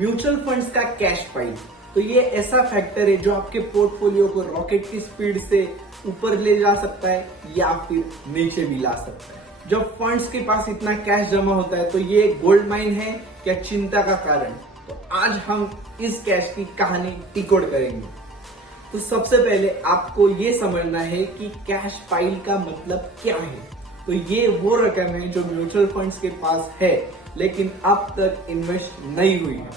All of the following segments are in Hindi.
म्यूचुअल फंड्स का कैश पाइल, तो ये ऐसा फैक्टर है जो आपके पोर्टफोलियो को रॉकेट की स्पीड से ऊपर ले जा सकता है या फिर नीचे भी ला सकता है। जब फंड्स के पास इतना कैश जमा होता है तो ये गोल्ड माइन है क्या चिंता का कारण? तो आज हम इस कैश की कहानी डिकोड करेंगे। तो सबसे पहले आपको ये समझना है कि कैश पाइल का मतलब क्या है। तो ये वो रकम है जो म्यूचुअल फंड्स के पास है लेकिन अब तक इन्वेस्ट नहीं हुई है।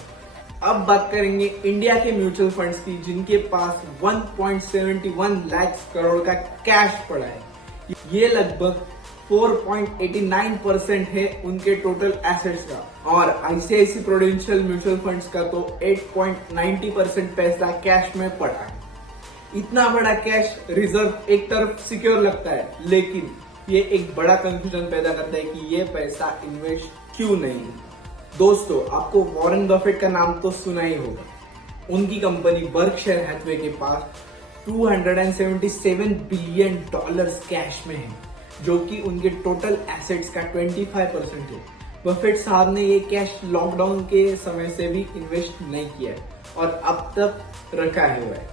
अब बात करेंगे इंडिया के म्यूचुअल फंड्स की जिनके पास 1.71 लाख करोड़ का कैश पड़ा है। ये लगभग 4.89% है उनके टोटल एसेट्स का। और आईसीआईसी प्रूडेंशियल म्यूचुअल फंड्स का तो 8.90% पैसा कैश में पड़ा है। इतना बड़ा कैश रिजर्व एक तरफ सिक्योर लगता है, लेकिन ये एक बड़ा कंफ्यूजन पैदा करता है कि ये पैसा इन्वेस्ट क्यों नहीं। दोस्तों, आपको वॉरेन बफेट का नाम तो सुना ही होगा। उनकी कंपनी बर्कशायर हैथवे के पास $277 बिलियन कैश में है, जो कि उनके टोटल एसेट्स का 25% है। बफेट साहब ने ये कैश लॉकडाउन के समय से भी इन्वेस्ट नहीं किया है और अब तक रखा हुआ है।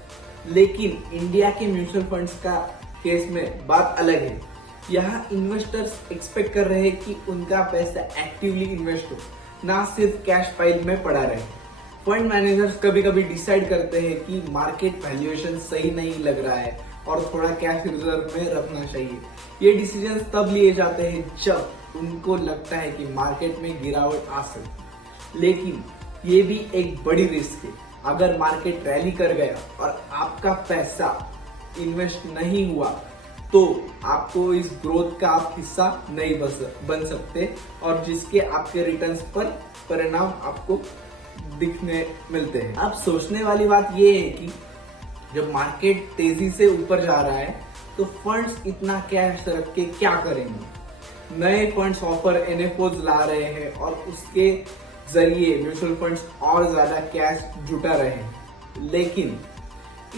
लेकिन इंडिया के म्यूचुअल फंड्स का केस में बात अलग है। यहाँ इन्वेस्टर्स एक्सपेक्ट कर रहे हैं कि उनका पैसा एक्टिवली इन्वेस्ट हो, ना सिर्फ कैश फाइल में पड़ा रहे। फंड मैनेजर्स कभी कभी डिसाइड करते हैं कि मार्केट वैल्यूएशन सही नहीं लग रहा है और थोड़ा कैश रिजर्व में रखना चाहिए। ये डिसीजन तब लिए जाते हैं जब उनको लगता है कि मार्केट में गिरावट आ सकती। लेकिन ये भी एक बड़ी रिस्क है। अगर मार्केट रैली कर गया और आपका पैसा इन्वेस्ट नहीं हुआ तो आपको इस ग्रोथ का आप हिस्सा नहीं बन सकते और जिसके आपके रिटर्न्स पर परिणाम आपको दिखने मिलते हैं। अब सोचने वाली बात ये है कि जब मार्केट तेजी से ऊपर जा रहा है तो फंड्स इतना कैश रख के क्या करेंगे। नए फंड्स ऑफर एनएफओज ला रहे हैं और उसके जरिए म्यूचुअल फंड्स और ज्यादा कैश जुटा रहे हैं। लेकिन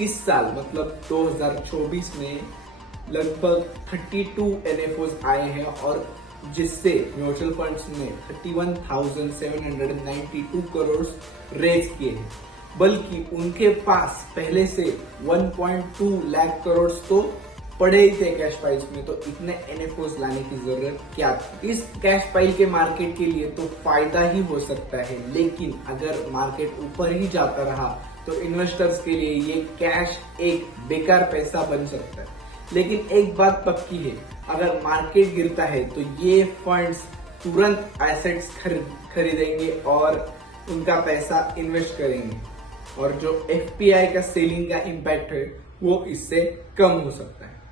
इस साल मतलब 2024 में लगभग 32 एनएफओज आए हैं और जिससे म्यूचुअल फंड्स ने 31,792 करोड़ रेज किए हैं, बल्कि उनके पास पहले से 1.2 लाख करोड़ तो पड़े ही थे कैश फाइल्स में। तो इतने एनएफओज लाने की जरूरत क्या थी? इस कैश फाइल के मार्केट के लिए तो फायदा ही हो सकता है, लेकिन अगर मार्केट ऊपर ही जाता रहा तो इन्वेस्टर्स के लिए ये कैश एक बेकार पैसा बन सकता है। लेकिन एक बात पक्की है, अगर मार्केट गिरता है तो ये फंड्स तुरंत एसेट्स खरीदेंगे और उनका पैसा इन्वेस्ट करेंगे और जो एफपीआई का सेलिंग का इम्पैक्ट है वो इससे कम हो सकता है।